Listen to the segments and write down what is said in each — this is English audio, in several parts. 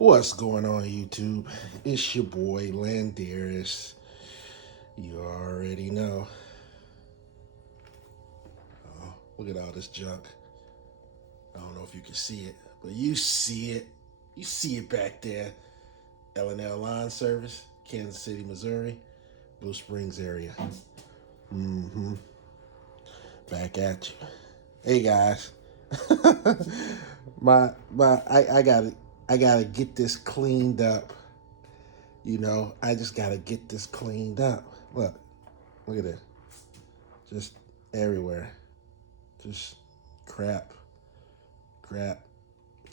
What's going on, YouTube? It's your boy Landeris. You already know. Oh, look at all this junk. I don't know if you can see it, but you see it. You see it back there. L&L Line Service, Kansas City, Missouri, Blue Springs area. Back at you. Hey guys. I gotta get this cleaned up. I just gotta get this cleaned up. Look at it. Just everywhere. Just crap.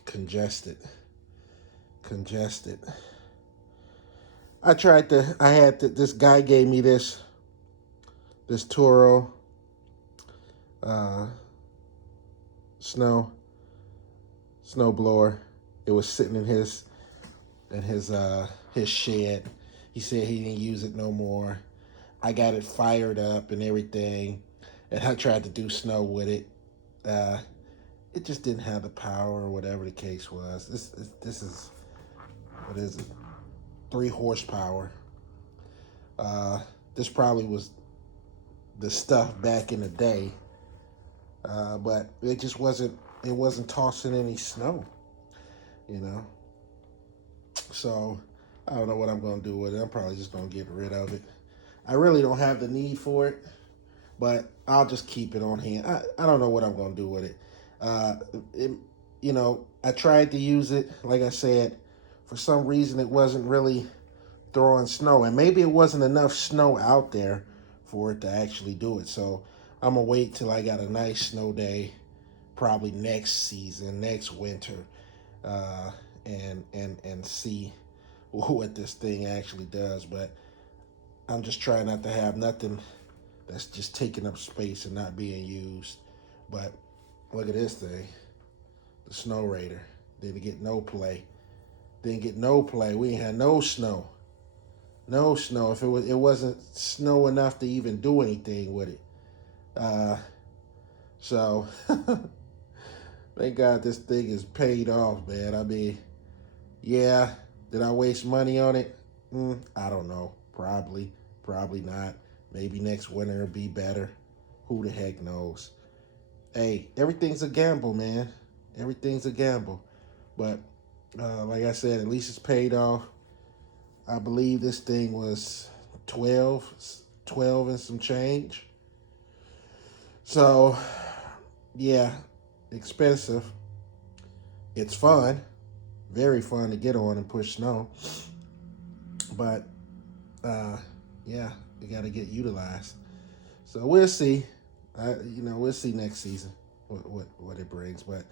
Congested. This guy gave me this Toro snow blower. It was sitting in his shed. He said he didn't use it no more. I got it fired up and everything, and I tried to do snow with it. It just didn't have the power or whatever the case was. This is, what is it? 3 horsepower. This probably was the stuff back in the day, but it just wasn't. It wasn't tossing any snow, So I don't know what I'm gonna do with it. I'm probably just gonna get rid of it. I really don't have the need for it, but I'll just keep it on hand. I don't know what I'm gonna do with it. I tried to use it. Like I said, for some reason it wasn't really throwing snow, and maybe it wasn't enough snow out there for it to actually do it. So I'm gonna wait till I got a nice snow day, probably next season, next winter, and see what this thing actually does. But I'm just trying not to have nothing that's just taking up space and not being used. But look at this thing, the Snow Raider. Didn't get no play. We ain't had no snow. No snow. If it wasn't snow enough to even do anything with it. So thank God this thing is paid off, man. I mean, yeah, did I waste money on it? I don't know. Probably not. Maybe next winter will be better. Who the heck knows? Hey, everything's a gamble, man. Everything's a gamble. But like I said, at least it's paid off. I believe this thing was 12 and some change. So, yeah, expensive. It's fun. Very fun to get on and push snow. But, yeah, you got to get utilized. So we'll see. We'll see next season what it brings. But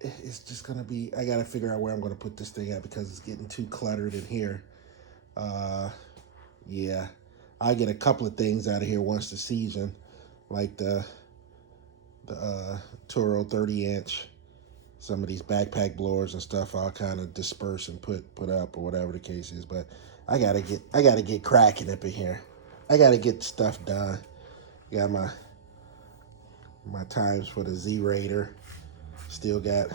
it's just going to be, I got to figure out where I'm going to put this thing at because it's getting too cluttered in here. Yeah, I get a couple of things out of here once the season, like the Toro 30-inch, some of these backpack blowers and stuff. I'll kind of disperse and put up or whatever the case is. But I gotta get cracking up in here. I gotta get stuff done. Got my times for the Z Raider. Still got,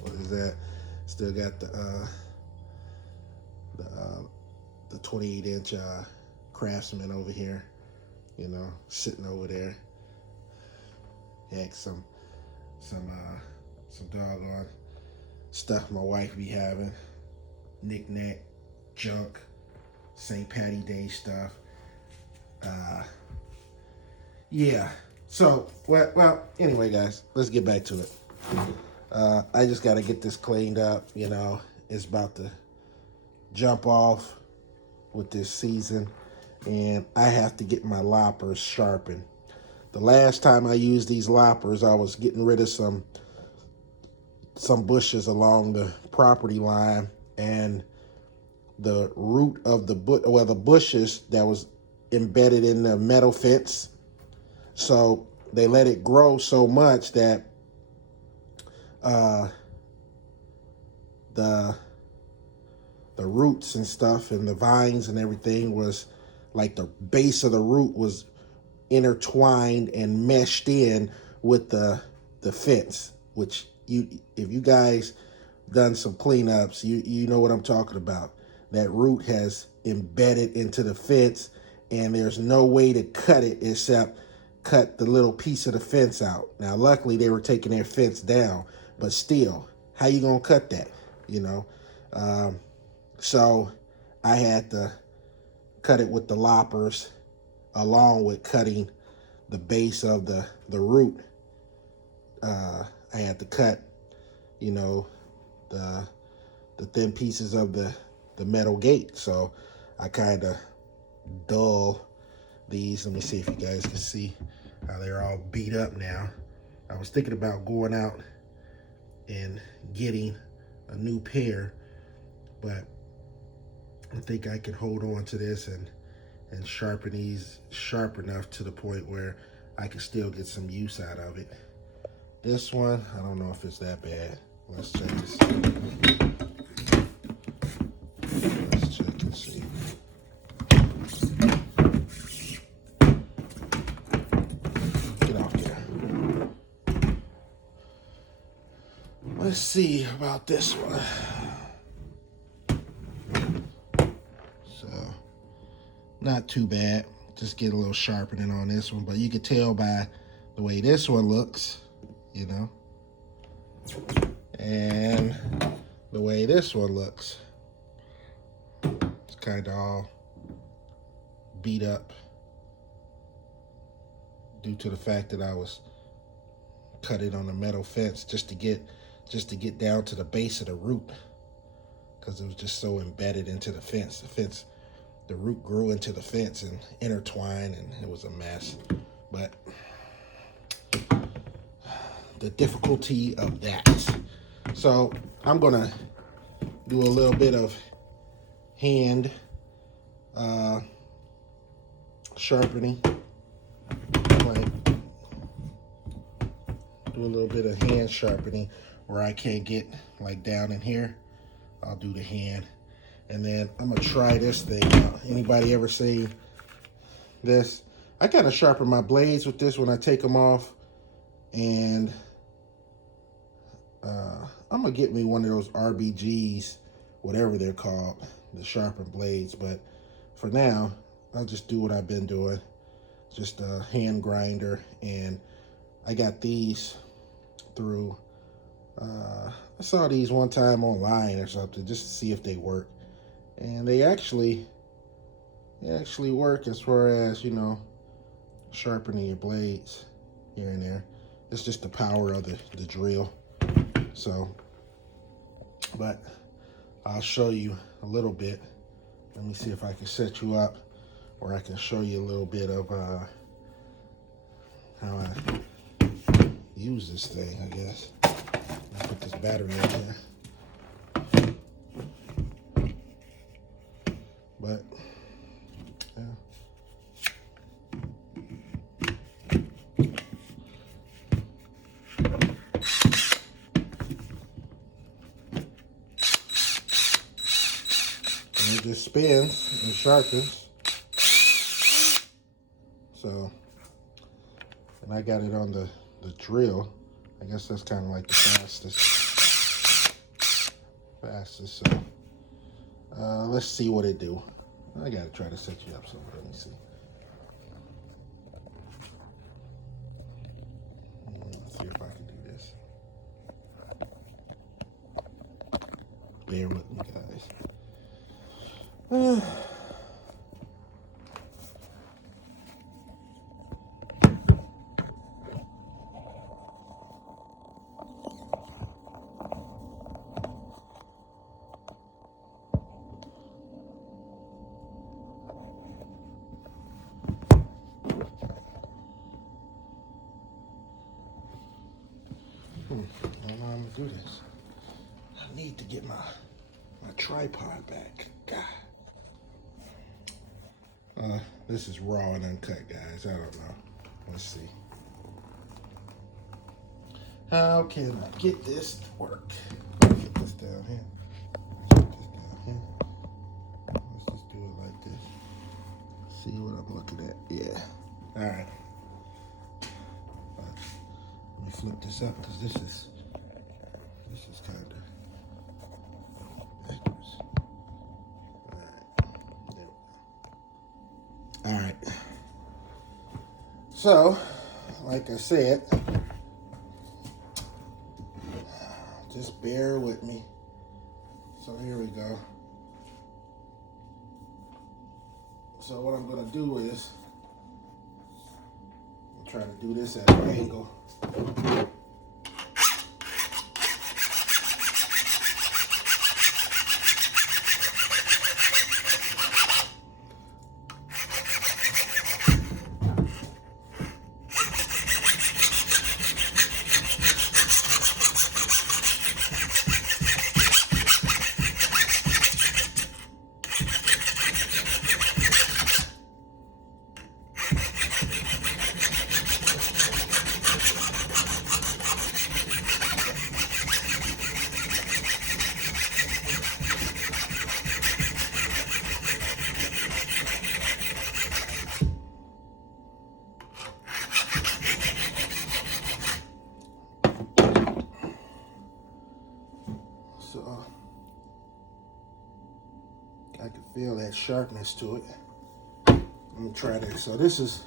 what is that? Still got the 28-inch Craftsman over here, sitting over there. Heck, some doggone stuff my wife be having, knick-knack, junk, St. Patty Day stuff. Yeah. So, well, anyway, guys, let's get back to it. I just got to get this cleaned up. It's about to jump off with this season, and I have to get my loppers sharpened. The last time I used these loppers, I was getting rid of some bushes along the property line, and the root of the bushes that was embedded in the metal fence. So they let it grow so much that the roots and stuff and the vines and everything was like the base of the root was intertwined and meshed in with the fence, which if you guys done some cleanups, you know what I'm talking about. That root has embedded into the fence, and there's no way to cut it except cut the little piece of the fence out. Now, luckily, they were taking their fence down, but still, how you gonna cut that? You know, so I had to cut it with the loppers, along with cutting the base of the root. I had to cut, you know, the thin pieces of the metal gate. So I kind of dull these. Let me see if you guys can see how they're all beat up now. I was thinking about going out and getting a new pair, but I think I can hold on to this and sharpen these sharp enough to the point where I can still get some use out of it. This one, I don't know if it's that bad. Let's check this. Let's check and see. Get off there. Let's see about this one. So, not too bad. Just get a little sharpening on this one, but you can tell by the way this one looks, you know, and the way this one looks. It's kind of all beat up due to the fact that I was cutting on the metal fence just to get down to the base of the root, because it was just so embedded into the fence. The root grew into the fence and intertwined, and it was a mess. But the difficulty of that. So I'm gonna do a little bit of hand sharpening. Like, do a little bit of hand sharpening where I can't get like down in here. I'll do the hand. And then I'm gonna try this thing out. Anybody ever see this? I kind of sharpen my blades with this when I take them off. And I'm gonna get me one of those RBGs, whatever they're called, the sharpened blades. But for now, I'll just do what I've been doing. Just a hand grinder. And I got these through, I saw these one time online or something just to see if they work. And they actually work as far as, you know, sharpening your blades here and there. It's just the power of the drill. So, but I'll show you a little bit. Let me see if I can set you up where I can show you a little bit of how I use this thing, I guess. I'll put this battery in here. But, yeah. And it just spins and sharpens. So, and I got it on the drill. I guess that's kind of like the fastest. So, let's see what it do. I gotta try to set you up somewhere. Let me see. Let's see if I can do this. Bear with me, guys. I don't know how I'm gonna do this. I need to get my tripod back. God. This is raw and uncut, guys. I don't know. Let's see. How can I get this to work? Get this down here. Get this down here. Let's just do it like this. See what I'm looking at. Yeah. All right. Let me flip this up because this is kind of So, like I said, just bear with me. So here we go. So what I'm gonna do is, I'm trying to do this at an angle. So I can feel that sharpness to it. Let me try this. So this is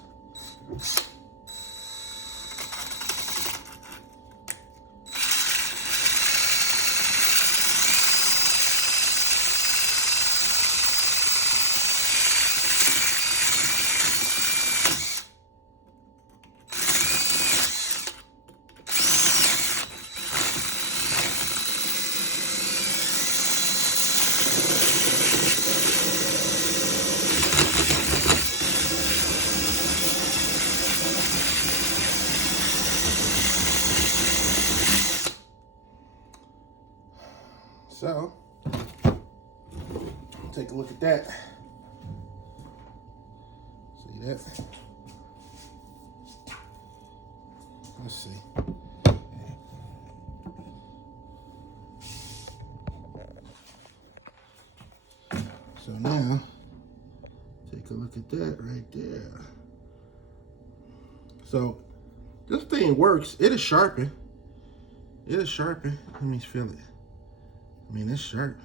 so take a look at that. See that? Let's see. So now, take a look at that right there. So this thing works. It is sharpened. It is sharpened. Let me feel it. I mean, it's sharp.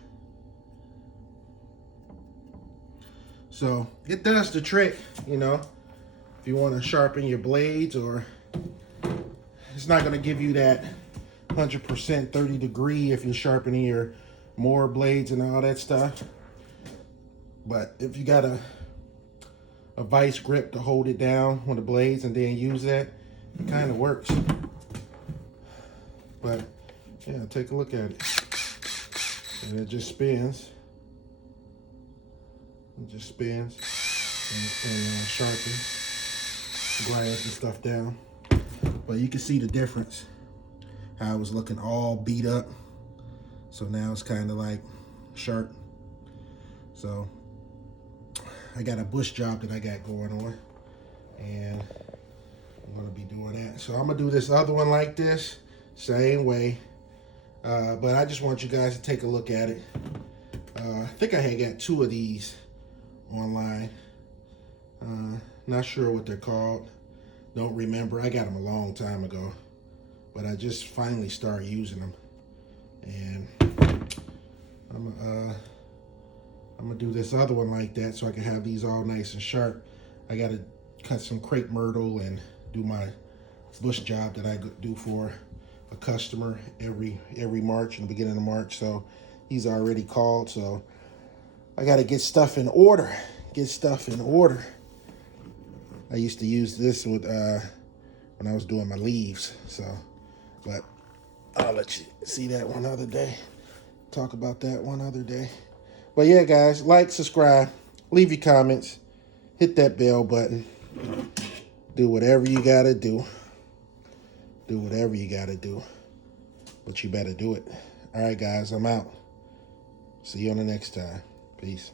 So it does the trick, you know, if you want to sharpen your blades, or it's not going to give you that 100% 30 degree if you're sharpening your more blades and all that stuff. But if you got a vice grip to hold it down on the blades and then use that, it kind of works. But yeah, take a look at it. And it just spins. It just spins and sharpens, grinds and stuff down. But you can see the difference. How it was looking all beat up. So now it's kind of like sharp. So I got a bush job that I got going on, and I'm gonna be doing that. So I'm gonna do this other one like this, same way. But I just want you guys to take a look at it. I think I had got 2 of these online. Not sure what they're called. Don't remember. I got them a long time ago, but I just finally started using them. And I'm gonna do this other one like that so I can have these all nice and sharp. I gotta cut some crepe myrtle and do my bush job that I do for a customer every March, in the beginning of March. So he's already called, so I gotta get stuff in order. I used to use this with when I was doing my leaves. So, but I'll let you see that one other day. Talk about that one other day. But yeah, guys, like, subscribe, leave your comments, hit that bell button. Do whatever you gotta do. Do whatever you gotta do. But you better do it. All right, guys, I'm out. See you on the next time. Peace.